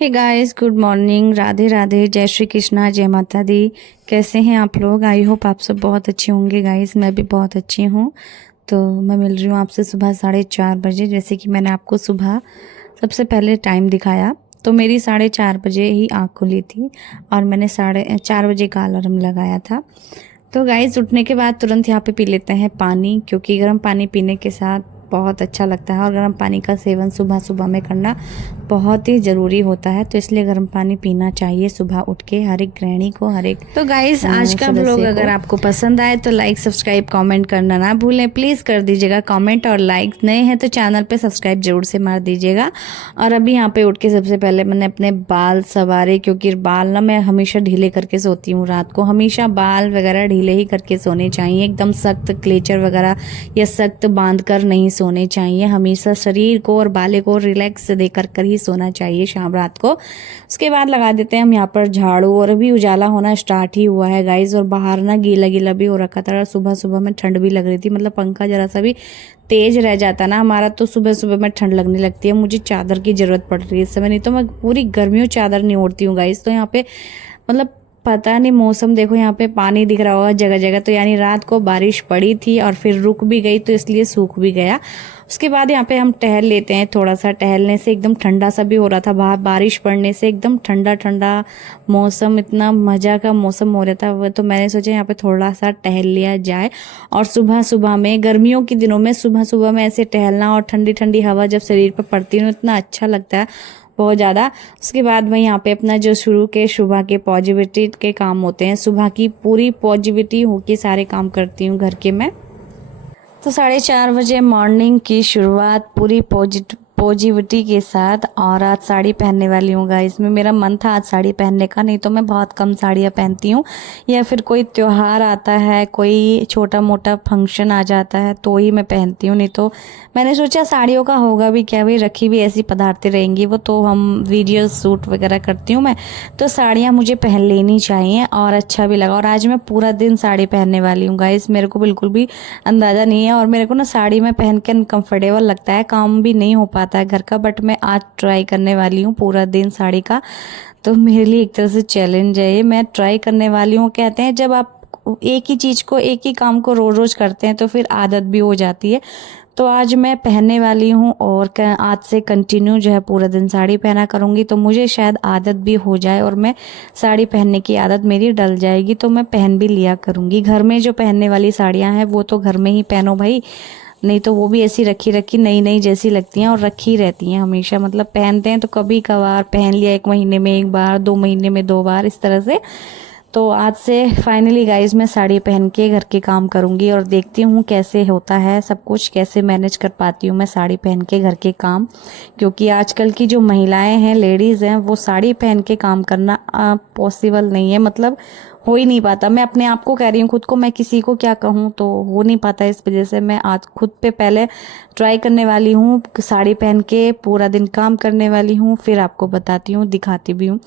हे guys, good morning. Radhe Radhe, जय श्री कृष्णा, जय माता दी। कैसे हैं आप लोग? आई होप आप सब बहुत अच्छे होंगे गाइस। मैं भी बहुत अच्छी हूँ। तो मैं मिल रही हूँ आपसे सुबह 4:30 बजे। जैसे कि मैंने आपको सुबह सबसे पहले टाइम दिखाया, तो मेरी 4:30 बजे ही आँख खुली थी और मैंने 4:30 बजे का अलार्म लगाया था। तो गाइस, उठने के बाद तुरंत यहाँ पे पी लेते हैं पानी, क्योंकि गर्म पानी पीने के साथ बहुत अच्छा लगता है और गर्म पानी का सेवन सुबह सुबह में करना बहुत ही ज़रूरी होता है। तो इसलिए गर्म पानी पीना चाहिए सुबह उठ के हर एक गृहिणी को, हर एक। तो गाइस, आज का ब्लॉग अगर आपको पसंद आए तो लाइक, सब्सक्राइब, कमेंट करना ना भूलें। प्लीज़ कर दीजिएगा कमेंट और लाइक। नए हैं तो चैनल पे सब्सक्राइब जरूर से मार दीजिएगा। और अभी यहाँ पे उठ के सबसे पहले मैंने अपने बाल संवारे, क्योंकि बाल ना मैं हमेशा ढीले करके सोती हूँ रात को। हमेशा बाल वगैरह ढीले ही करके सोने चाहिए, एकदम सख्त क्लेचर वगैरह या सख्त बांध कर नहीं सोने चाहिए। हमेशा शरीर को और बाले को रिलैक्स देकर कर ही सोना चाहिए शाम रात को। उसके बाद लगा देते हैं हम यहाँ पर झाड़ू। और अभी उजाला होना स्टार्ट ही हुआ है गाइज, और बाहर ना गीला गीला भी हो रखा था। सुबह सुबह में ठंड भी लग रही थी, मतलब पंखा जरा सा भी तेज रह जाता ना हमारा तो सुबह सुबह में ठंड लगने लगती है। मुझे चादर की जरूरत पड़ रही है इस समय, नहीं तो मैं पूरी गर्मियों चादर नहीं ओढ़ती हूँ गाइज। तो यहाँ पे मतलब पता नहीं, मौसम देखो, यहाँ पे पानी दिख रहा होगा जगह जगह। तो यानी रात को बारिश पड़ी थी और फिर रुक भी गई, तो इसलिए सूख भी गया। उसके बाद यहाँ पे हम टहल लेते हैं थोड़ा सा। टहलने से एकदम ठंडा सा भी हो रहा था, बाहर बारिश पड़ने से एकदम ठंडा ठंडा मौसम, इतना मजा का मौसम हो रहा था वो। तो मैंने सोचा यहाँ पे थोड़ा सा टहल लिया जाए। और सुबह सुबह में, गर्मियों के दिनों में सुबह सुबह में ऐसे टहलना और ठंडी ठंडी हवा जब शरीर पर पड़ती है इतना अच्छा लगता है, बहुत ज़्यादा। उसके बाद मैं यहाँ पे अपना जो शुरू के सुबह के पॉजिटिविटी के काम होते हैं, सुबह की पूरी पॉजिटिविटी होके सारे काम करती हूँ घर के मैं। तो 4:30 बजे मॉर्निंग की शुरुआत पूरी पॉजिटिविटी के साथ। और आज साड़ी पहनने वाली हूँ गाइस। में मेरा मन था आज साड़ी पहनने का, नहीं तो मैं बहुत कम साड़ियाँ पहनती हूँ, या फिर कोई त्योहार आता है, कोई छोटा मोटा फंक्शन आ जाता है तो ही मैं पहनती हूँ। नहीं तो मैंने सोचा साड़ियों का होगा भी क्या, भाई रखी भी ऐसी पदार्थें रहेंगी वो तो हम वीडियो शूट वगैरह करती हूँ मैं, तो साड़ियाँ मुझे पहन लेनी चाहिए। और अच्छा भी लगा। और आज मैं पूरा दिन साड़ी पहनने वाली हूँ गाइस। मेरे को बिल्कुल भी अंदाज़ा नहीं है, और मेरे को ना साड़ी में पहन के अनकम्फर्टेबल लगता है, काम भी नहीं हो पाता है घर का। बट मैं आज ट्राई करने वाली हूँ पूरा दिन साड़ी का। तो मेरे लिए एक तरह से चैलेंज है ये, मैं ट्राई करने वाली हूँ। कहते हैं जब आप एक ही चीज़ को, एक ही काम को रोज रोज करते हैं तो फिर आदत भी हो जाती है। तो आज मैं पहनने वाली हूँ और आज से कंटिन्यू जो है पूरा दिन साड़ी पहना करूँगी, तो मुझे शायद आदत भी हो जाए और मैं साड़ी पहनने की आदत मेरी डल जाएगी, तो मैं पहन भी लिया करूँगी। घर में जो पहनने वाली साड़ियाँ हैं वो तो घर में ही पहनो भाई, नहीं तो वो भी ऐसी रखी रखी नई नई जैसी लगती हैं और रखी रहती हैं हमेशा। मतलब पहनते हैं तो कभी कभार पहन लिया, 1 महीने में 1 बार, 2 महीने में 2 बार, इस तरह से। तो आज से फाइनली गाइज मैं साड़ी पहन के घर के काम करूँगी और देखती हूँ कैसे होता है सब कुछ, कैसे मैनेज कर पाती हूँ मैं साड़ी पहन के घर के काम। क्योंकि आजकल की जो महिलाएं हैं, लेडीज़ हैं, वो साड़ी पहन के काम करना पॉसिबल नहीं है, मतलब हो ही नहीं पाता। मैं अपने आप को कह रही हूँ, खुद को, मैं किसी को क्या कहूँ, तो हो नहीं पाता। इस वजह से मैं आज खुद पे पहले ट्राई करने वाली हूँ, साड़ी पहन के पूरा दिन काम करने वाली हूँ, फिर आपको बताती हूँ, दिखाती भी हूँ,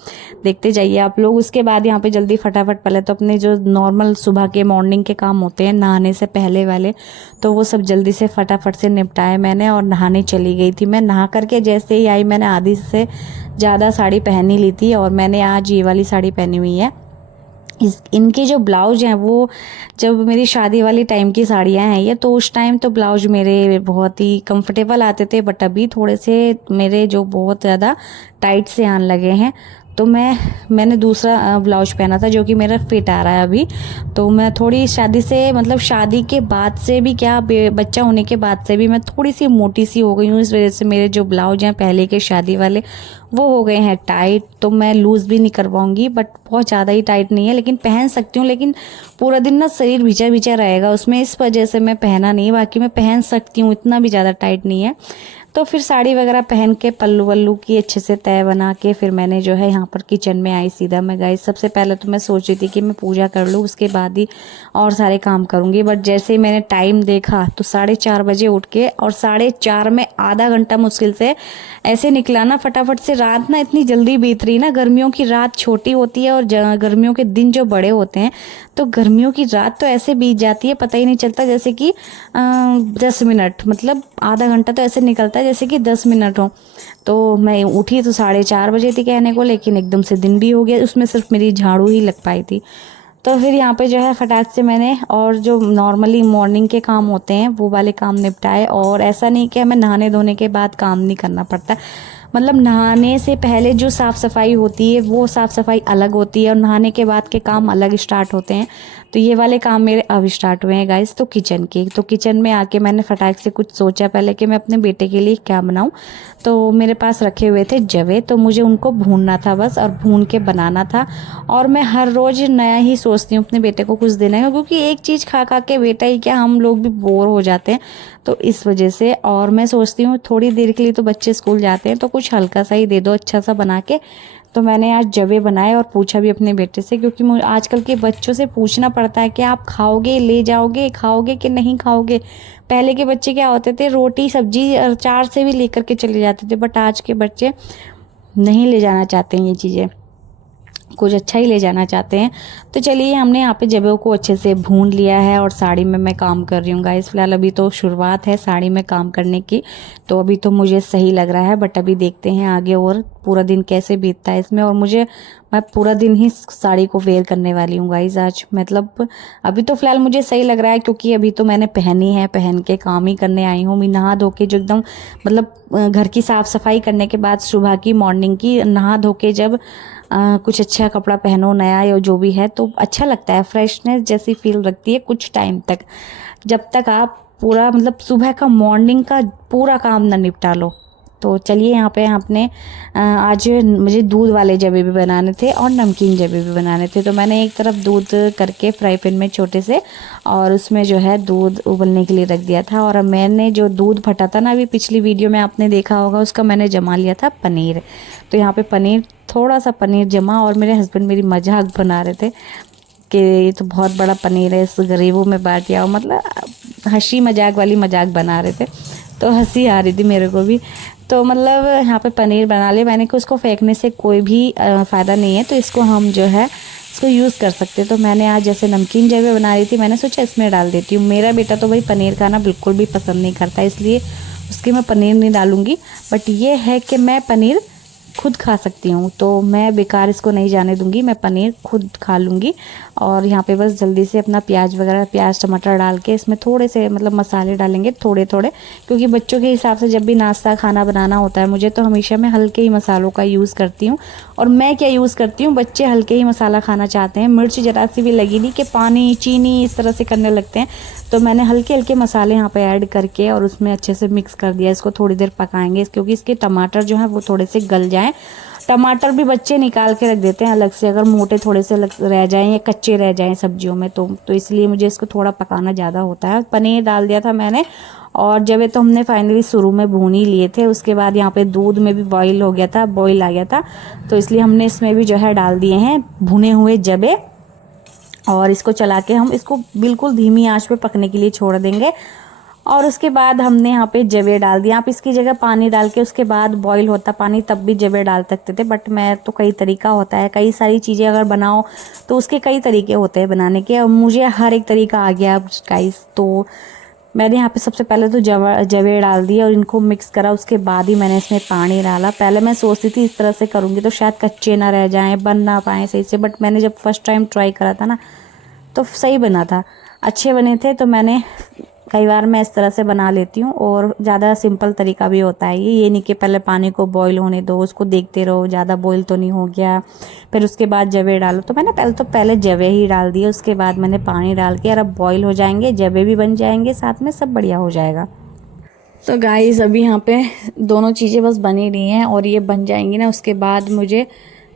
देखते जाइए आप लोग। उसके बाद यहाँ पे जल्दी फटाफट पहले तो अपने जो नॉर्मल सुबह के मॉर्निंग के काम होते हैं नहाने से पहले वाले, तो वो सब जल्दी से फटाफट से निपटाए मैंने और नहाने चली गई थी। मैं नहा करके जैसे ही आई, मैंने आधी से ज़्यादा साड़ी पहन ही ली थी और मैंने आज ये वाली साड़ी पहनी हुई है। इनके जो ब्लाउज हैं वो, जब मेरी शादी वाली टाइम की साड़ियाँ हैं ये, तो उस टाइम तो ब्लाउज मेरे बहुत ही कंफर्टेबल आते थे, बट अभी थोड़े से मेरे जो बहुत ज़्यादा टाइट से आने लगे हैं। तो मैंने दूसरा ब्लाउज पहना था जो कि मेरा फिट आ रहा है अभी। तो मैं थोड़ी शादी से, मतलब शादी के बाद से भी क्या, बच्चा होने के बाद से भी मैं थोड़ी सी मोटी सी हो गई हूँ। इस वजह से मेरे जो ब्लाउज हैं पहले के शादी वाले वो हो गए हैं टाइट। तो मैं लूज़ भी नहीं करवाऊंगी, बट बहुत ज़्यादा ही टाइट नहीं है, लेकिन पहन सकती हूँ। लेकिन पूरा दिन ना शरीर भिजा भिजा रहेगा उसमें, इस वजह से मैं पहना नहीं। बाकी मैं पहन सकती हूँ, इतना भी ज़्यादा टाइट नहीं है। तो फिर साड़ी वगैरह पहन के पल्लू वल्लू की अच्छे से तय बना के फिर मैंने जो है यहाँ पर किचन में आई सीधा मैं गाइस। सबसे पहले तो मैं सोच रही थी कि मैं पूजा कर लूँ, उसके बाद ही और सारे काम करूँगी। बट जैसे ही मैंने टाइम देखा तो 4:30 बजे उठ के, और 4:30 में आधा घंटा मुश्किल से ऐसे निकला ना फटाफट से। रात ना इतनी जल्दी बीत रही ना, गर्मियों की रात छोटी होती है और गर्मियों के दिन जो बड़े होते हैं, तो गर्मियों की रात तो ऐसे बीत जाती है पता ही नहीं चलता। जैसे कि 10 मिनट, मतलब आधा घंटा तो ऐसे निकलता है जैसे कि 10 मिनट हो। तो मैं उठी तो 4:30 बजे थी कहने को, लेकिन एकदम से दिन भी हो गया, उसमें सिर्फ मेरी झाड़ू ही लग पाई थी। तो फिर यहाँ पे जो है फटाक से मैंने और जो नॉर्मली मॉर्निंग के काम होते हैं वो वाले काम निपटाए। और ऐसा नहीं कि हमें नहाने धोने के बाद काम नहीं करना पड़ता, मतलब नहाने से पहले जो साफ़ सफाई होती है वो साफ़ सफाई अलग होती है और नहाने के बाद के काम अलग स्टार्ट होते हैं। तो ये वाले काम मेरे अब स्टार्ट हुए हैं गाइस। तो किचन में आके मैंने फटाक से कुछ सोचा पहले कि मैं अपने बेटे के लिए क्या बनाऊं। तो मेरे पास रखे हुए थे जवे, तो मुझे उनको भूनना था बस, और भून के बनाना था। और मैं हर रोज़ नया ही सोचती हूँ अपने बेटे को कुछ देने का, क्योंकि एक चीज़ खा खा के बेटा ही क्या हम लोग भी बोर हो जाते हैं। तो इस वजह से, और मैं सोचती हूँ थोड़ी देर के लिए तो बच्चे स्कूल जाते हैं तो कुछ हल्का सा ही दे दो, अच्छा सा बना के। तो मैंने आज जवे बनाए और पूछा भी अपने बेटे से, क्योंकि मुझे आजकल के बच्चों से पूछना पड़ता है कि आप खाओगे, ले जाओगे, खाओगे कि नहीं खाओगे। पहले के बच्चे क्या होते थे, रोटी सब्जी अचार से भी लेकर के चले जाते थे, बट आज के बच्चे नहीं ले जाना चाहते हैं ये चीज़ें, कुछ अच्छा ही ले जाना चाहते हैं। तो चलिए हमने यहाँ पे जबों को अच्छे से भून लिया है और साड़ी में मैं काम कर रही हूँ गाइस। फिलहाल अभी तो शुरुआत है साड़ी में काम करने की, तो अभी तो मुझे सही लग रहा है, बट अभी देखते हैं आगे और पूरा दिन कैसे बीतता है इसमें। और मैं पूरा दिन ही साड़ी को वेयर करने वाली हूँ गाइस आज। मतलब अभी तो फिलहाल मुझे सही लग रहा है, क्योंकि अभी तो मैंने पहनी है, पहन के काम ही करने आई हूँ। मैं नहा धो के जो एकदम मतलब घर की साफ़ सफाई करने के बाद सुबह की मॉर्निंग की नहा धो के जब कुछ अच्छा कपड़ा पहनो नया या जो भी है, तो अच्छा लगता है, फ्रेशनेस जैसी फील रखती है कुछ टाइम तक, जब तक आप पूरा मतलब सुबह का मॉर्निंग का पूरा काम ना निपटा लो। तो चलिए यहाँ पे आपने आज मुझे दूध वाले जबे भी बनाने थे और नमकीन जबे भी बनाने थे। तो मैंने एक तरफ दूध करके फ्राई पैन में छोटे से, और उसमें जो है दूध उबलने के लिए रख दिया था। और मैंने जो दूध फटा था ना, अभी पिछली वीडियो में आपने देखा होगा, उसका मैंने जमा लिया था पनीर। तो यहाँ पे पनीर, थोड़ा सा पनीर जमा, और मेरे हस्बैंड मेरी मजाक बना रहे थे कि ये तो बहुत बड़ा पनीर है, इस गरीबों में बांट दिया हो, मतलब हंसी मजाक वाली मजाक बना रहे थे। तो हंसी आ रही थी मेरे को भी। तो मतलब यहाँ पे पनीर बना ले मैंने, कि उसको फेंकने से कोई भी फ़ायदा नहीं है, तो इसको हम जो है इसको यूज़ कर सकते हैं। तो मैंने आज जैसे नमकीन जब बना रही थी, मैंने सोचा इसमें डाल देती हूँ। मेरा बेटा तो भाई पनीर खाना बिल्कुल भी पसंद नहीं करता, इसलिए उसके मैं पनीर नहीं डालूँगी। बट ये है कि मैं पनीर खुद खा सकती हूँ, तो मैं बेकार इसको नहीं जाने दूँगी, मैं पनीर खुद खा लूँगी। और यहाँ पे बस जल्दी से अपना प्याज टमाटर डाल के इसमें थोड़े से मतलब मसाले डालेंगे थोड़े थोड़े, क्योंकि बच्चों के हिसाब से जब भी नाश्ता खाना बनाना होता है मुझे, तो हमेशा मैं हल्के ही मसालों का यूज़ करती हूँ। और मैं क्या यूज़ करती हूँ, बच्चे हल्के ही मसाला खाना चाहते हैं, मिर्च ज़रा सी भी लगी नहीं कि पानी चीनी इस तरह से करने लगते हैं। तो मैंने हल्के हल्के मसाले यहाँ पे ऐड करके और उसमें अच्छे से मिक्स कर दिया। इसको थोड़ी देर पकाएंगे, क्योंकि इसके टमाटर जो है वो थोड़े से गल जाएँ। टमाटर भी बच्चे निकाल के रख देते हैं अलग से, अगर मोटे थोड़े से रह जाएं या कच्चे रह जाएं सब्जियों में, तो इसलिए मुझे इसको थोड़ा पकाना ज़्यादा होता है। पनीर डाल दिया था मैंने, और जब तो हमने फाइनली शुरू में भून ही लिए थे। उसके बाद यहाँ पे दूध में भी बॉईल आ गया था, तो इसलिए हमने इसमें भी जो है डाल दिए हैं भुने हुए जबे। और इसको चला के हम इसको बिल्कुल धीमी आंच पे पकने के लिए छोड़ देंगे। और उसके बाद हमने यहाँ पे जवे डाल दिया। आप इसकी जगह पानी डाल के उसके बाद बॉईल होता पानी तब भी जवे डाल सकते थे, बट मैं तो कई तरीका होता है, कई सारी चीज़ें अगर बनाओ तो उसके कई तरीके होते हैं बनाने के, और मुझे हर एक तरीका आ गया गाइस। तो मैंने यहाँ पे सबसे पहले तो जवे डाल दिए और इनको मिक्स करा, उसके बाद ही मैंने इसमें पानी डाला। पहले मैं सोचती थी इस तरह से करूँगी तो शायद कच्चे ना रह जाएँ, बन ना पाएँ सही से, बट मैंने जब फर्स्ट टाइम ट्राई करा था ना तो सही बना था, अच्छे बने थे। तो मैंने कई बार मैं इस तरह से बना लेती हूँ, और ज़्यादा सिंपल तरीका भी होता है ये नहीं कि पहले पानी को बॉईल होने दो, उसको देखते रहो ज़्यादा बॉईल तो नहीं हो गया, फिर उसके बाद जवे डालो। तो मैंने पहले जवे ही डाल दिए, उसके बाद मैंने पानी डाल के, और अब बॉईल हो जाएंगे, जवे भी बन जाएंगे साथ में, सब बढ़िया हो जाएगा। तो गाइस अभी यहाँ पे दोनों चीज़ें बस बनी रही हैं, और ये बन जाएंगी ना, उसके बाद मुझे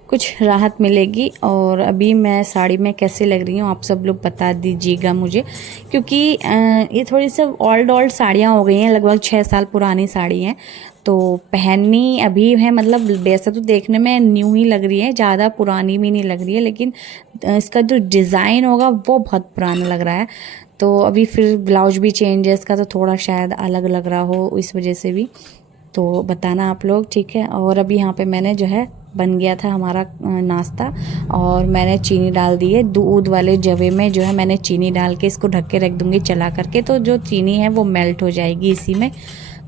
कुछ राहत मिलेगी। और अभी मैं साड़ी में कैसे लग रही हूँ आप सब लोग बता दीजिएगा मुझे, क्योंकि ये थोड़ी सी ओल्ड साड़ियाँ हो गई हैं, लगभग 6 साल पुरानी साड़ी हैं, तो पहननी अभी है, मतलब वैसे तो देखने में न्यू ही लग रही है, ज़्यादा पुरानी भी नहीं लग रही है, लेकिन इसका जो डिज़ाइन होगा वो बहुत पुराना लग रहा है। तो अभी फिर ब्लाउज भी चेंज है इसका, तो थोड़ा शायद अलग लग रहा हो इस वजह से भी, तो बताना आप लोग, ठीक है। और अभी यहाँ पे मैंने जो है बन गया था हमारा नाश्ता, और मैंने चीनी डाल दी है दूध वाले जवे में, जो है मैंने चीनी डाल के इसको ढक के रख दूँगी चला करके, तो जो चीनी है वो मेल्ट हो जाएगी इसी में।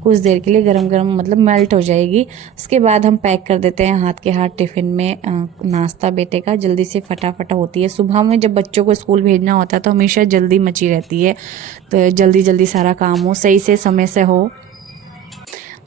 कुछ देर के लिए गरम गरम मतलब मेल्ट हो जाएगी। उसके बाद हम पैक कर देते हैं हाथ के हाथ टिफ़िन में नाश्ता बेटे का, जल्दी से फटाफट होती है। सुबह में जब बच्चों को स्कूल भेजना होता है तो हमेशा जल्दी मची रहती है, तो जल्दी जल्दी सारा काम हो, सही से समय से हो।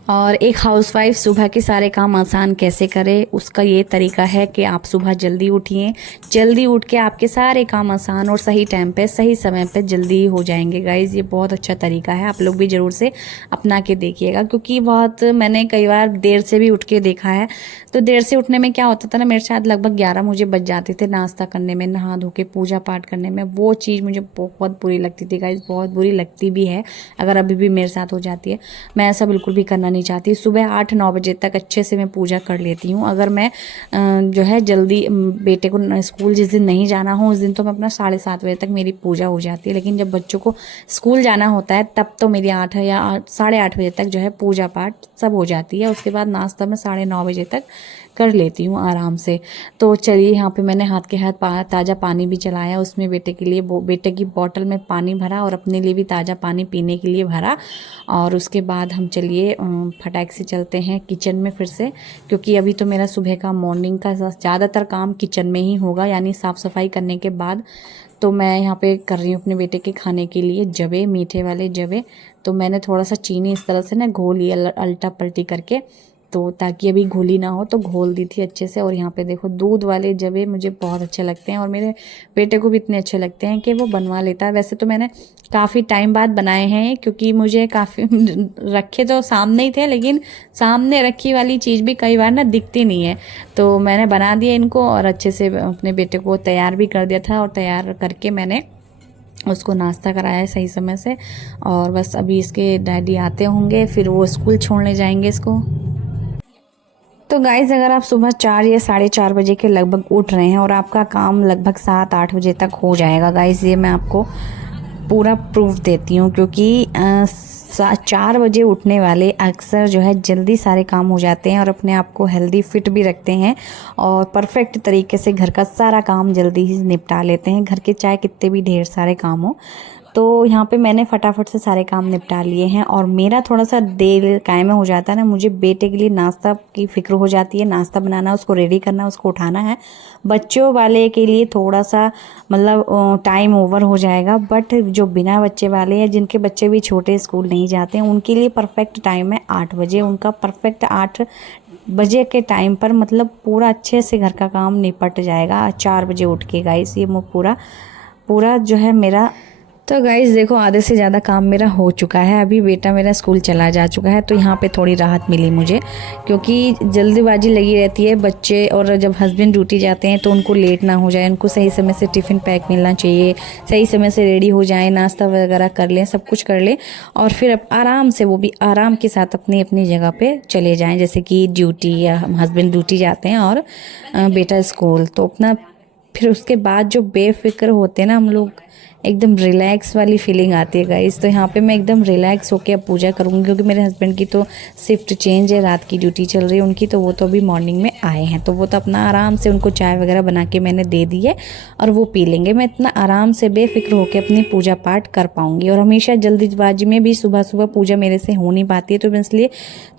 और एक हाउसवाइफ सुबह के सारे काम आसान कैसे करे, उसका ये तरीका है कि आप सुबह जल्दी उठिए। जल्दी उठ के आपके सारे काम आसान और सही टाइम पे सही समय पे जल्दी हो जाएंगे गाइज़। ये बहुत अच्छा तरीका है, आप लोग भी ज़रूर से अपना के देखिएगा, क्योंकि बहुत मैंने कई बार देर से भी उठ के देखा है। तो देर से उठने में क्या होता था ना, मेरे शायद लगभग 11 मुझे बज जाते थे नाश्ता करने में, नहा धो के पूजा पाठ करने में। वो चीज़ मुझे बहुत बुरी लगती थी गाइज़, बहुत बुरी लगती भी है अगर अभी भी मेरे साथ हो जाती है। मैं ऐसा बिल्कुल भी करना नहीं चाहती। सुबह 8-9 बजे तक अच्छे से मैं पूजा कर लेती हूँ। अगर मैं जो है जल्दी बेटे को स्कूल जिस दिन नहीं जाना हो उस दिन तो मैं अपना 7:30 बजे तक मेरी पूजा हो जाती है। लेकिन जब बच्चों को स्कूल जाना होता है तब तो मेरी 8 या 8:30 बजे तक जो है पूजा पाठ सब हो जाती है। उसके बाद नाश्ता मैं 9:30 बजे तक कर लेती हूँ आराम से। तो चलिए, यहाँ पे मैंने हाथ के हाथ ताज़ा पानी भी चलाया, उसमें बेटे के लिए बेटे की बोतल में पानी भरा और अपने लिए भी ताज़ा पानी पीने के लिए भरा। और उसके बाद हम चलिए फटाक से चलते हैं किचन में फिर से, क्योंकि अभी तो मेरा सुबह का मॉर्निंग का ज़्यादातर काम किचन में ही होगा, यानी साफ़ सफाई करने के बाद। तो मैं यहाँ पे कर रही हूँ अपने बेटे के खाने के लिए जवे, मीठे वाले जवे। तो मैंने थोड़ा सा चीनी इस तरह से ना घोल लिया अल्टा पल्टी करके, तो ताकि अभी घुली ना हो, तो घोल दी थी अच्छे से। और यहाँ पे देखो दूध वाले जवे मुझे बहुत अच्छे लगते हैं और मेरे बेटे को भी इतने अच्छे लगते हैं कि वो बनवा लेता है। वैसे तो मैंने काफ़ी टाइम बाद बनाए हैं, क्योंकि मुझे काफ़ी रखे तो सामने ही थे, लेकिन सामने रखी वाली चीज़ भी कई बार ना दिखती नहीं है। तो मैंने बना दिया इनको और अच्छे से अपने बेटे को तैयार भी कर दिया था, और तैयार करके मैंने उसको नाश्ता कराया है सही समय से। और बस अभी इसके डैडी आते होंगे, फिर वो स्कूल छोड़ने जाएंगे इसको। तो गाइज़, अगर आप सुबह 4 या 4:30 बजे के लगभग उठ रहे हैं और आपका काम लगभग 7-8 बजे तक हो जाएगा गाइज़, ये मैं आपको पूरा प्रूफ देती हूँ। क्योंकि 4 बजे उठने वाले अक्सर जो है जल्दी सारे काम हो जाते हैं और अपने आप को हेल्दी फिट भी रखते हैं और परफेक्ट तरीके से घर का सारा काम जल्दी ही निपटा लेते हैं, घर के चाहे कितने भी ढेर सारे काम हो। तो यहाँ पे मैंने फटाफट से सारे काम निपटा लिए हैं। और मेरा थोड़ा सा देर कायम हो जाता है ना, मुझे बेटे के लिए नाश्ता की फ़िक्र हो जाती है, नाश्ता बनाना, उसको रेडी करना, उसको उठाना है। बच्चों वाले के लिए थोड़ा सा मतलब टाइम ओवर हो जाएगा, बट जो बिना बच्चे वाले हैं, जिनके बच्चे भी छोटे स्कूल नहीं जाते हैं, उनके लिए परफेक्ट टाइम है 8 बजे। उनका परफेक्ट 8 बजे के टाइम पर मतलब पूरा अच्छे से घर का काम निपट जाएगा 4 बजे उठ के गाइस। ये पूरा जो है मेरा। तो गाइज़ देखो, आधे से ज़्यादा काम मेरा हो चुका है। अभी बेटा मेरा स्कूल चला जा चुका है, तो यहाँ पे थोड़ी राहत मिली मुझे, क्योंकि जल्दीबाजी लगी रहती है बच्चे, और जब हस्बैंड ड्यूटी जाते हैं तो उनको लेट ना हो जाए, उनको सही समय से टिफ़िन पैक मिलना चाहिए, सही समय से रेडी हो जाए, नाश्ता वगैरह कर लें, सब कुछ कर लें, और फिर अब आराम से, वो भी आराम के साथ अपनी अपनी जगह पे चले जाएं। जैसे कि ड्यूटी, या हस्बैंड ड्यूटी जाते हैं और बेटा स्कूल, तो अपना फिर उसके बाद जो बेफिक्र होते हैं ना हम लोग, एकदम रिलैक्स वाली फीलिंग आती है गाइस। तो यहाँ पे मैं एकदम रिलैक्स होके अब पूजा करूँगी, क्योंकि मेरे हस्बैंड की तो शिफ्ट चेंज है, रात की ड्यूटी चल रही है उनकी, तो वो तो अभी मॉर्निंग में आए हैं, तो वो तो अपना आराम से, उनको चाय वगैरह बना के मैंने दे दी है और वो पी लेंगे। मैं इतना आराम से बेफिक्र होकर अपनी पूजा पाठ कर पाऊँगी। और हमेशा जल्दीबाजी में भी सुबह सुबह पूजा मेरे से हो नहीं पाती है, तो मैं इसलिए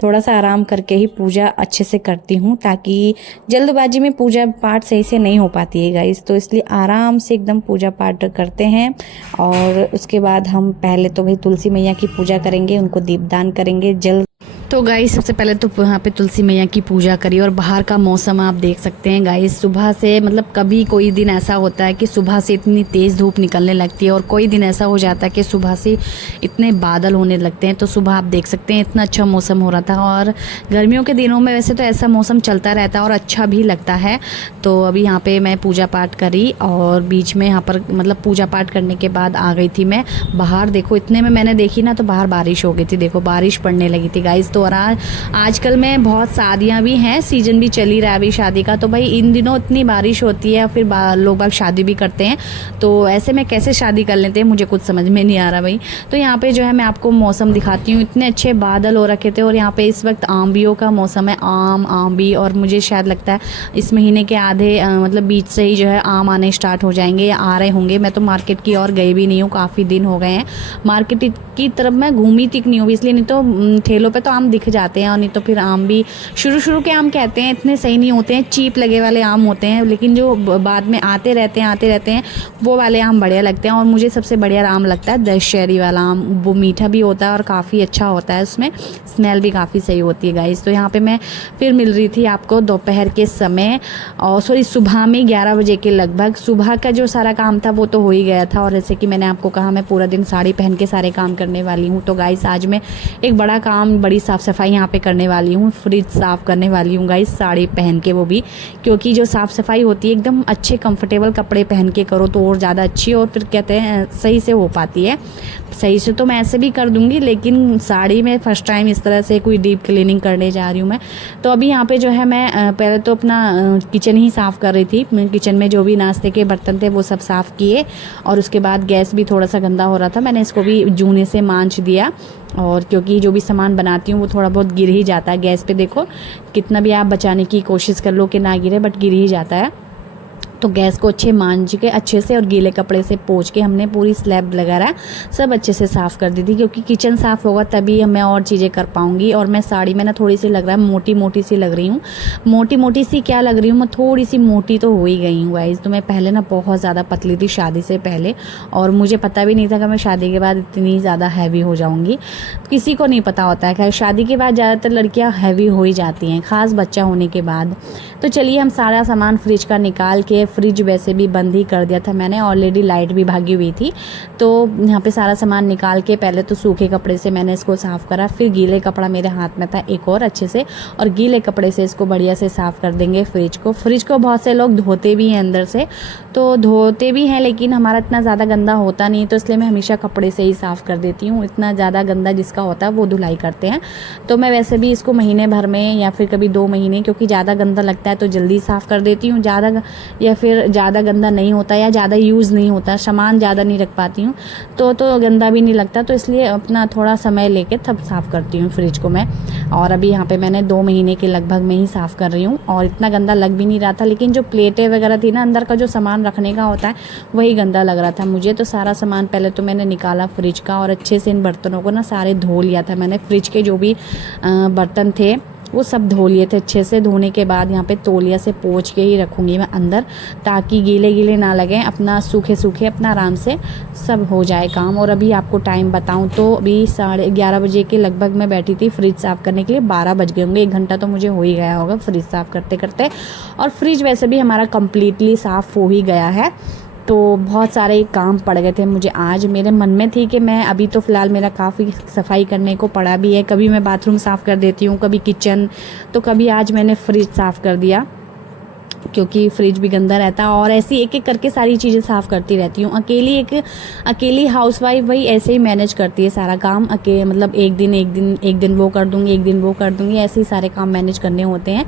थोड़ा सा आराम करके ही पूजा अच्छे से करती हूँ, ताकि जल्दबाजी में पूजा पाठ सही से नहीं हो पाती है गाइस। तो इसलिए आराम से एकदम पूजा पाठ करते हैं। और उसके बाद हम पहले तो भाई तुलसी मैया की पूजा करेंगे, उनको दीपदान करेंगे जल। तो गाइस, सबसे पहले तो यहाँ पे तुलसी मैया की पूजा करी। और बाहर का मौसम आप देख सकते हैं गाइस, सुबह से मतलब कभी कोई दिन ऐसा होता है कि सुबह से इतनी तेज़ धूप निकलने लगती है, और कोई दिन ऐसा हो जाता है कि सुबह से इतने बादल होने लगते हैं। तो सुबह आप देख सकते हैं इतना अच्छा मौसम हो रहा था। और गर्मियों के दिनों में वैसे तो ऐसा मौसम चलता रहता है और अच्छा भी लगता है। तो अभी यहाँ पर मैं पूजा पाठ करी, और बीच में यहाँ पर मतलब पूजा पाठ करने के बाद आ गई थी मैं बाहर। देखो इतने में मैंने देखी ना, तो बाहर बारिश हो गई थी, देखो बारिश पड़ने लगी थी गाइस। हो रहा। आजकल में बहुत शादियां भी हैं, सीजन भी चल ही रहा है अभी शादी का, तो भाई इन दिनों इतनी बारिश होती है, फिर लोग बाग शादी भी करते हैं, तो ऐसे में कैसे शादी कर लेते हैं मुझे कुछ समझ में नहीं आ रहा भाई। तो यहाँ पे जो है मैं आपको मौसम दिखाती हूँ, इतने अच्छे बादल हो रखे थे और यहाँ पे इस वक्त आम्बियों का मौसम है, आम भी, और मुझे शायद लगता है इस महीने के आधे मतलब बीच से ही जो है आम आने स्टार्ट हो जाएंगे या आ रहे होंगे। मैं तो मार्केट की और गई भी नहीं हूँ, काफ़ी दिन हो गए हैं मार्केट की तरफ मैं घूमी तक नहीं हूँ, इसलिए नहीं तो ठेलों पे तो आम दिख जाते हैं, और नहीं तो फिर आम भी शुरू के आम कहते हैं इतने सही नहीं होते हैं, चीप लगे वाले आम होते हैं, लेकिन जो बाद में आते रहते हैं वो वाले आम बढ़िया लगते हैं। और मुझे सबसे बढ़िया आम लगता है दशहरी वाला आम, वो मीठा भी होता है और काफ़ी अच्छा होता है, उसमें स्मेल भी काफ़ी सही होती है गाइस। तो यहाँ पे मैं फिर मिल रही थी आपको दोपहर के समय, और सॉरी सुबह में 11 बजे के लगभग। सुबह का जो सारा काम था वो तो हो ही गया था, और जैसे कि मैंने आपको कहा मैं पूरा दिन साड़ी पहन के सारे काम करने वाली हूँ। तो गाइस आज मैं एक बड़ा काम, बड़ी साफ़ सफाई यहाँ पे करने वाली हूँ, फ्रिज साफ़ करने वाली हूँ गाइस साड़ी पहन के, वो भी क्योंकि जो साफ़ सफाई होती है एकदम अच्छे कंफर्टेबल कपड़े पहन के करो तो और ज़्यादा अच्छी, और फिर कहते हैं सही से हो पाती है। सही से तो मैं ऐसे भी कर दूंगी, लेकिन साड़ी में फर्स्ट टाइम इस तरह से कोई डीप क्लीनिंग करने जा रही हूँ मैं। तो अभी यहाँ पे जो है मैं पहले तो अपना किचन ही साफ़ कर रही थी, किचन में जो भी नाश्ते के बर्तन थे वो सब साफ़ किए, और उसके बाद गैस भी थोड़ा सा गंदा हो रहा था, मैंने इसको भी जूने से मांझ दिया। और क्योंकि जो भी सामान बनाती हूँ वो थोड़ा बहुत गिर ही जाता है गैस पे, देखो कितना भी आप बचाने की कोशिश कर लो कि ना गिरे, बट गिर ही जाता है। तो गैस को मांझ के अच्छे से और गीले कपड़े से पोंछ के हमने पूरी स्लैब वगैरह सब अच्छे से साफ़ कर दी थी, क्योंकि किचन साफ़ होगा तभी मैं और चीज़ें कर पाऊँगी। और मैं साड़ी में ना थोड़ी सी लग रहा है मोटी सी लग रही हूँ, मोटी सी क्या लग रही हूँ, मैं थोड़ी सी मोटी तो हो ही गई हूँ गाइस। तो मैं पहले ना बहुत ज़्यादा पतली थी शादी से पहले, और मुझे पता भी नहीं था कि मैं शादी के बाद इतनी ज़्यादा हैवी हो जाऊँगी, किसी को नहीं पता होता है। खैर शादी के बाद ज़्यादातर लड़कियाँ हैवी हो ही जाती हैं, ख़ास बच्चा होने के बाद। तो चलिए हम सारा सामान फ्रिज का निकाल के, फ्रिज वैसे भी बंद ही कर दिया था मैंने, ऑलरेडी लाइट भी भागी हुई थी। तो यहाँ पे सारा सामान निकाल के पहले तो सूखे कपड़े से मैंने इसको साफ़ करा, फिर गीले कपड़ा मेरे हाथ में था एक और अच्छे से, और गीले कपड़े से इसको बढ़िया से साफ़ कर देंगे फ्रिज को बहुत से लोग धोते भी हैं अंदर से, तो धोते भी हैं, लेकिन हमारा इतना ज़्यादा गंदा होता नहीं, तो इसलिए मैं हमेशा कपड़े से ही साफ़ कर देती हूँ। इतना ज़्यादा गंदा जिसका होता है वो धुलाई करते हैं, तो मैं वैसे भी इसको महीने भर में या फिर कभी 2 महीने, क्योंकि ज़्यादा गंदा लगता है तो जल्दी साफ़ कर देती हूँ, या फिर ज़्यादा गंदा नहीं होता या ज़्यादा यूज़ नहीं होता, सामान ज़्यादा नहीं रख पाती हूँ तो गंदा भी नहीं लगता, तो इसलिए अपना थोड़ा समय लेके तब साफ़ करती हूँ फ्रिज को मैं। और अभी यहाँ पे मैंने 2 महीने के लगभग में ही साफ़ कर रही हूँ, और इतना गंदा लग भी नहीं रहा था, लेकिन जो प्लेटें वगैरह थी ना, अंदर का जो सामान रखने का होता है वही गंदा लग रहा था मुझे। तो सारा सामान पहले तो मैंने निकाला फ्रिज का, और अच्छे से इन बर्तनों को ना सारे धो लिया था मैंने, फ्रिज के जो भी बर्तन थे वो सब धो लिए थे अच्छे से। धोने के बाद यहाँ पे तौलिया से पोंछ के ही रखूँगी मैं अंदर, ताकि गीले ना लगें, अपना सूखे अपना आराम से सब हो जाए काम। और अभी आपको टाइम बताऊँ तो अभी 11:30 बजे के लगभग मैं बैठी थी फ्रिज साफ़ करने के लिए, 12 बज गए होंगे, 1 घंटा तो मुझे हो ही गया होगा फ्रिज साफ़ करते करते। और फ्रिज वैसे भी हमारा कम्प्लीटली साफ़ हो ही गया है, तो बहुत सारे काम पड़ गए थे मुझे आज। मेरे मन में थी कि मैं अभी तो फ़िलहाल मेरा काफ़ी सफाई करने को पड़ा भी है, कभी मैं बाथरूम साफ़ कर देती हूँ, कभी किचन, तो कभी आज मैंने फ्रिज साफ़ कर दिया, क्योंकि फ्रिज भी गंदा रहता है। और ऐसी एक करके सारी चीज़ें साफ़ करती रहती हूँ। अकेली हाउसवाइफ भाई ऐसे ही मैनेज करती है सारा काम, मतलब एक दिन वो कर दूँगी, एक दिन वो कर दूँगी, ऐसे ही सारे काम मैनेज करने होते हैं।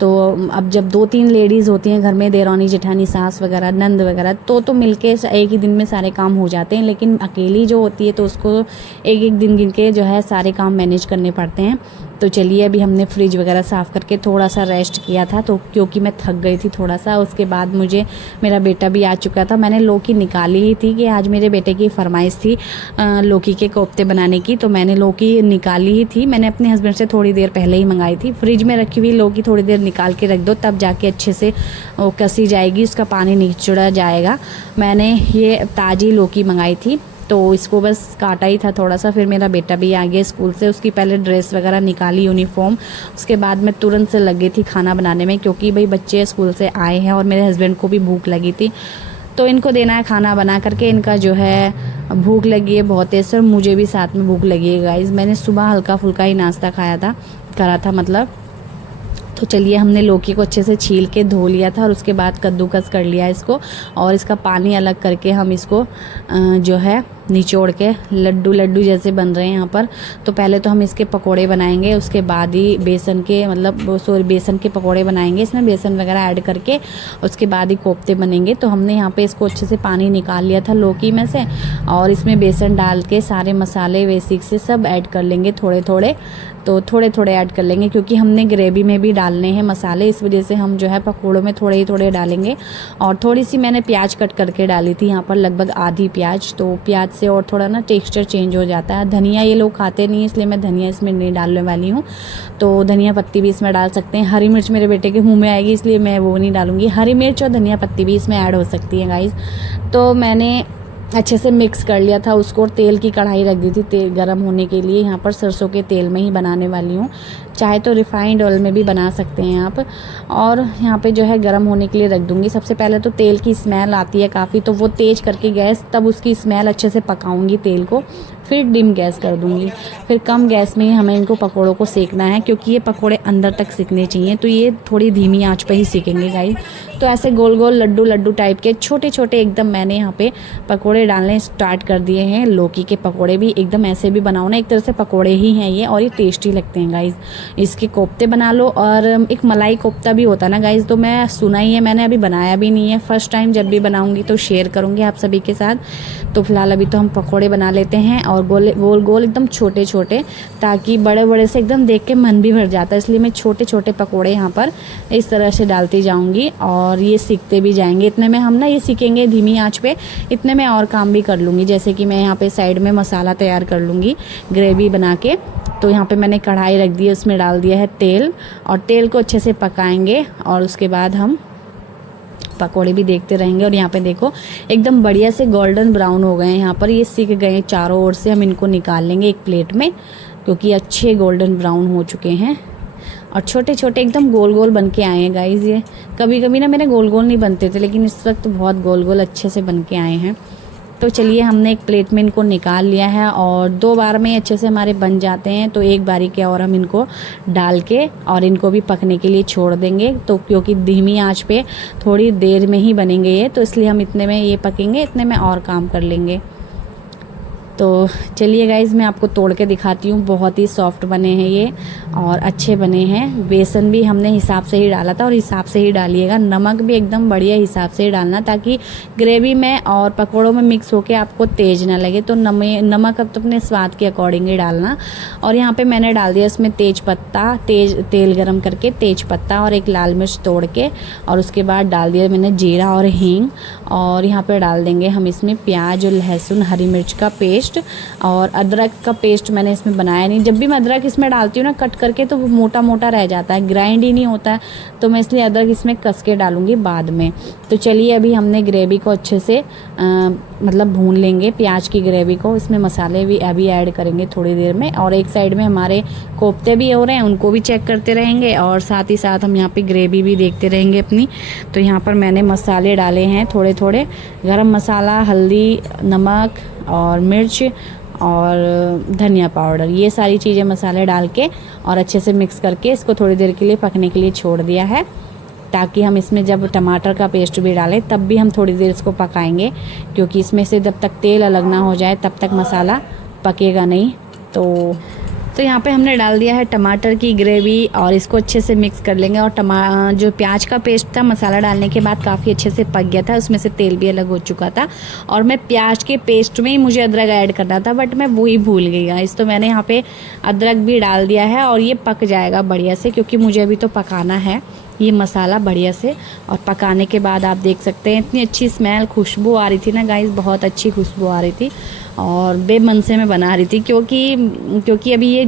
तो अब जब 2-3 लेडीज़ होती हैं घर में, देरानी जेठानी सास वगैरह नंद वगैरह, तो मिलके एक ही दिन में सारे काम हो जाते हैं, लेकिन अकेली जो होती है तो उसको एक दिन गिन के जो है सारे काम मैनेज करने पड़ते हैं। तो चलिए अभी हमने फ्रिज वगैरह साफ़ करके थोड़ा सा रेस्ट किया था, तो क्योंकि मैं थक गई थी थोड़ा सा। उसके बाद मेरा बेटा भी आ चुका था, मैंने लौकी निकाली ही थी कि आज मेरे बेटे की फरमाइश थी लौकी के कोफ्ते बनाने की, तो मैंने लौकी निकाली ही थी। मैंने अपने हस्बैंड से थोड़ी देर पहले ही मंगाई थी। फ्रिज में रखी हुई लौकी थोड़ी देर निकाल के रख दो, तब जाके अच्छे से वो कसी जाएगी, उसका पानी निचड़ा जाएगा। मैंने ये ताज़ी लौकी मंगाई थी, तो इसको बस काटा ही था थोड़ा सा। फिर मेरा बेटा भी आ गया स्कूल से, उसकी पहले ड्रेस वगैरह निकाली, यूनिफॉर्म, उसके बाद मैं तुरंत से लग गई थी खाना बनाने में, क्योंकि भाई बच्चे स्कूल से आए हैं और मेरे हस्बैंड को भी भूख लगी थी, तो इनको देना है खाना बना करके। इनका जो है भूख लगी है बहुत तेज से, और मुझे भी साथ में भूख लगी है गाइस। मैंने सुबह हल्का फुल्का ही नाश्ता करा था मतलब। तो चलिए हमने लौकी को अच्छे से छील के धो लिया था, और उसके बाद कद्दूकस कर लिया इसको, और इसका पानी अलग करके हम इसको जो है निचोड़ के लड्डू लड्डू जैसे बन रहे हैं यहाँ पर। तो पहले तो हम इसके पकोड़े बनाएंगे, उसके बाद ही बेसन के बेसन के पकोड़े बनाएंगे, इसमें बेसन वगैरह ऐड करके उसके बाद ही कोफ्ते बनेंगे। तो हमने यहाँ पे इसको अच्छे से पानी निकाल लिया था लौकी में से, और इसमें बेसन डाल के सारे मसाले बेसिक से सब ऐड कर लेंगे थोड़े थोड़े। तो थोड़े थोड़े ऐड कर लेंगे क्योंकि हमने ग्रेवी में भी डालने हैं मसाले, इस वजह से हम जो है पकौड़ों में थोड़े ही थोड़े डालेंगे। और थोड़ी सी मैंने प्याज कट करके डाली थी यहाँ पर, लगभग आधी प्याज। तो प्याज से और थोड़ा ना टेक्सचर चेंज हो जाता है। धनिया ये लोग खाते नहीं, इसलिए मैं धनिया इसमें नहीं डालने वाली हूँ। तो धनिया पत्ती भी इसमें डाल सकते हैं। हरी मिर्च मेरे बेटे के मुँह में आएगी, इसलिए मैं वो नहीं डालूँगी। हरी मिर्च और धनिया पत्ती भी इसमें ऐड हो सकती है गाइज़। तो मैंने अच्छे से मिक्स कर लिया था उसको, और तेल की कढ़ाई रख दी थी तेल गरम होने के लिए। यहाँ पर सरसों के तेल में ही बनाने वाली हूँ, चाहे तो रिफाइंड ऑयल में भी बना सकते हैं आप। और यहाँ पे जो है गरम होने के लिए रख दूँगी। सबसे पहले तो तेल की स्मेल आती है काफ़ी, तो वो तेज़ करके गैस, तब उसकी स्मेल अच्छे से पकाऊंगी तेल को, फिर डिम गैस कर दूँगी। फिर कम गैस में ही हमें इनको पकौड़ों को सेकना है, क्योंकि ये पकौड़े अंदर तक सिकने चाहिए। तो ये थोड़ी धीमी आंच पे ही सिकेंगे गाइस। तो ऐसे गोल गोल लड्डू लड्डू टाइप के छोटे छोटे एकदम मैंने यहाँ पे पकौड़े डालने स्टार्ट कर दिए हैं। लौकी के पकौड़े भी एकदम ऐसे भी बनाओ ना, एक तरह से पकौड़े ही हैं ये, और ये टेस्टी लगते हैं गाइस। इसके कोफ्ते बना लो, और एक मलाई कोफ्ता भी होता है ना गाइस, तो मैं सुना ही है, मैंने अभी बनाया भी नहीं है। फर्स्ट टाइम जब भी बनाऊंगी तो शेयर करूंगी आप सभी के साथ। तो फिलहाल अभी तो हम पकौड़े बना लेते हैं, और गोल गोल गोल एकदम छोटे छोटे, ताकि बड़े बड़े से एकदम देख के मन भी भर जाता है। इसलिए मैं छोटे छोटे पकौड़े यहाँ पर इस तरह से डालती जाऊंगी, और ये सीखते भी जाएंगे। इतने में हम ना ये सीखेंगे धीमी आंच पे, इतने में और काम भी कर लूँगी। जैसे कि मैं यहाँ पे साइड में मसाला तैयार कर लूँगी ग्रेवी बना के। तो यहाँ पे मैंने कढ़ाई रख दी है, उसमें डाल दिया है तेल, और तेल को अच्छे से पकाएंगे, और उसके बाद हम पकोड़े भी देखते रहेंगे। और यहाँ पे देखो एकदम बढ़िया से गोल्डन ब्राउन हो गए हैं यहाँ पर, ये सिक गए हैं चारों ओर से। हम इनको निकाल लेंगे एक प्लेट में, क्योंकि अच्छे गोल्डन ब्राउन हो चुके हैं, और छोटे छोटे एकदम गोल गोल बन के आए हैं गाइज़। ये कभी कभी ना मेरे गोल गोल नहीं बनते थे, लेकिन इस वक्त बहुत गोल गोल अच्छे से बन के आए हैं। तो चलिए हमने एक प्लेट में इनको निकाल लिया है, और 2 बार में अच्छे से हमारे बन जाते हैं। तो एक बारी के और हम इनको डाल के और इनको भी पकने के लिए छोड़ देंगे। तो क्योंकि धीमी आंच पे थोड़ी देर में ही बनेंगे ये, तो इसलिए हम इतने में ये पकेंगे, इतने में और काम कर लेंगे। तो चलिए गाइज़ मैं आपको तोड़ के दिखाती हूँ। बहुत ही सॉफ्ट बने हैं ये, और अच्छे बने हैं। बेसन भी हमने हिसाब से ही डाला था, और हिसाब से ही डालिएगा। नमक भी एकदम बढ़िया हिसाब से ही डालना, ताकि ग्रेवी में और पकौड़ों में मिक्स होके आपको तेज़ ना लगे। तो नमक अब तो अपने स्वाद के अकॉर्डिंग ही डालना। और यहाँ पे मैंने डाल दिया इसमें तेज पत्ता, तेल गरम करके तेज पत्ता और एक लाल मिर्च तोड़ के, और उसके बाद डाल दिया मैंने जीरा और हींग। और यहाँ पे डाल देंगे हम इसमें प्याज और लहसुन हरी मिर्च का पेस्ट, और अदरक का पेस्ट मैंने इसमें बनाया नहीं। जब भी मैं अदरक इसमें डालती हूँ ना कट करके, तो वो मोटा मोटा रह जाता है, ग्राइंड ही नहीं होता है। तो मैं इसलिए अदरक इसमें कस के डालूंगी बाद में। तो चलिए अभी हमने ग्रेवी को अच्छे से मतलब भून लेंगे, प्याज की ग्रेवी को। इसमें मसाले भी अभी ऐड करेंगे थोड़ी देर में, और एक साइड में हमारे कोफ्ते भी हो रहे हैं, उनको भी चेक करते रहेंगे, और साथ ही साथ हम यहाँ पे ग्रेवी भी देखते रहेंगे अपनी। तो यहाँ पर मैंने मसाले डाले हैं थोड़े थोड़े, गरम मसाला, हल्दी, नमक और मिर्च और धनिया पाउडर, ये सारी चीज़ें मसाले डाल के और अच्छे से मिक्स करके इसको थोड़ी देर के लिए पकने के लिए छोड़ दिया है, ताकि हम इसमें जब टमाटर का पेस्ट भी डालें तब भी हम थोड़ी देर इसको पकाएंगे, क्योंकि इसमें से जब तक तेल अलग ना हो जाए तब तक मसाला पकेगा नहीं। तो यहाँ पे हमने डाल दिया है टमाटर की ग्रेवी, और इसको अच्छे से मिक्स कर लेंगे। और जो प्याज का पेस्ट था मसाला डालने के बाद काफ़ी अच्छे से पक गया था, उसमें से तेल भी अलग हो चुका था। और मैं प्याज के पेस्ट में ही मुझे अदरक ऐड करना था, बट मैं वो ही भूल गई गाइस। तो मैंने यहाँ पे अदरक भी डाल दिया है, और ये पक जाएगा बढ़िया से, क्योंकि मुझे अभी तो पकाना है ये मसाला बढ़िया से। और पकाने के बाद आप देख सकते हैं इतनी अच्छी स्मेल, खुशबू आ रही थी ना गाइस, बहुत अच्छी खुशबू आ रही थी, और बेमन से मैं बना रही थी, क्योंकि अभी ये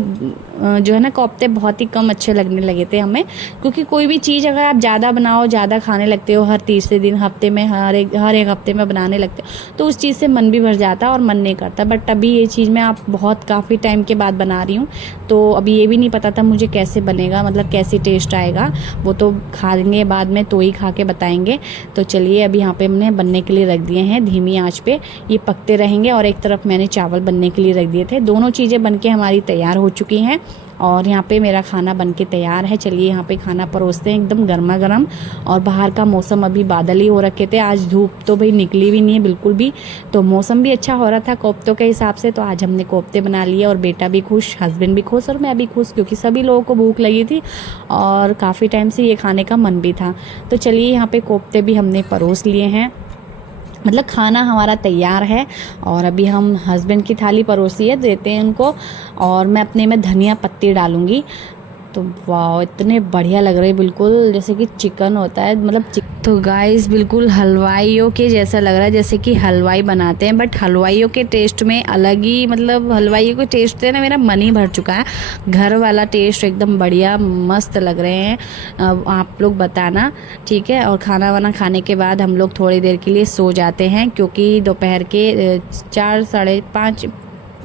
जो है ना कोफ्ते बहुत ही कम अच्छे लगने लगे थे हमें। क्योंकि कोई भी चीज़ अगर आप ज़्यादा बनाओ, ज़्यादा खाने लगते हो, हर तीसरे दिन हफ्ते में हर एक हफ्ते में बनाने लगते हो, तो उस चीज़ से मन भी भर जाता है और मन नहीं करता। बट अभी ये चीज़ मैं आप बहुत काफ़ी टाइम के बाद बना रही हूँ, तो अभी ये भी नहीं पता था मुझे कैसे बनेगा, मतलब कैसे टेस्ट आएगा, वो तो खाएंगे बाद में तो ही खा के बताएंगे। तो चलिए अभी यहाँ पे हमने बनने के लिए रख दिए हैं धीमी आंच पे, ये पकते रहेंगे। और एक तरफ मैंने चावल बनने के लिए रख दिए थे। दोनों चीज़ें बनके हमारी तैयार हो चुकी हैं। और यहाँ पे मेरा खाना बन के तैयार है। चलिए यहाँ पे खाना परोसते हैं एकदम गर्मा गर्म। और बाहर का मौसम अभी बादल ही हो रखे थे, आज धूप तो भाई निकली भी नहीं है बिल्कुल भी, तो मौसम भी अच्छा हो रहा था कोफ्तों के हिसाब से। तो आज हमने कोफ्ते बना लिए और बेटा भी खुश, हस्बैंड भी खुश और मैं भी खुश, क्योंकि सभी लोगों को भूख लगी थी और काफ़ी टाइम से ये खाने का मन भी था। तो चलिए यहाँ पे कोफ्ते भी हमने परोस लिए हैं, मतलब खाना हमारा तैयार है। और अभी हम हस्बैंड की थाली परोसी है, देते हैं उनको, और मैं अपने में धनिया पत्ती डालूंगी। तो वाह, इतने बढ़िया लग रहे हैं, बिल्कुल जैसे कि चिकन होता है, मतलब तो गाइस बिल्कुल हलवाइयों के जैसा लग रहा है, जैसे कि हलवाई बनाते हैं। बट हलवाइयों के टेस्ट में अलग ही, मतलब हलवाइयों के टेस्ट से ना मेरा मन ही भर चुका है। घर वाला टेस्ट एकदम बढ़िया मस्त लग रहे हैं। आप लोग बताना, ठीक है। और खाना वाना खाने के बाद हम लोग थोड़ी देर के लिए सो जाते हैं, क्योंकि दोपहर के 4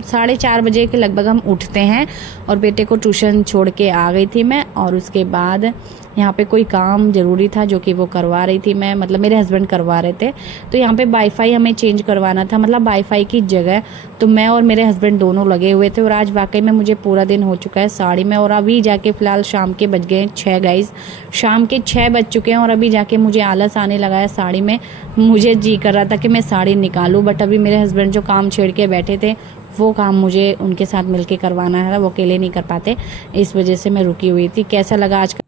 साढ़े 4 बजे के लगभग हम उठते हैं। और बेटे को ट्यूशन छोड़ के आ गई थी मैं, और उसके बाद यहाँ पे कोई काम ज़रूरी था जो कि वो करवा रही थी मैं, मतलब मेरे हस्बैंड करवा रहे थे। तो यहाँ पे वाईफाई हमें चेंज करवाना था, मतलब वाईफाई की जगह। तो मैं और मेरे हस्बैंड दोनों लगे हुए थे, और आज वाकई में मुझे पूरा दिन हो चुका है साड़ी में। और अभी जाके फ़िलहाल शाम के बज गए 6 गाइस, शाम के 6 बज चुके हैं। और अभी जाके मुझे आलस आने लगा है साड़ी में, मुझे जी कर रहा था कि मैं साड़ी निकालूँ, बट अभी मेरे हस्बैंड जो काम छेड़ के बैठे थे वो काम मुझे उनके साथ मिलके करवाना है, वो अकेले नहीं कर पाते, इस वजह से मैं रुकी हुई थी। कैसा लगा आज का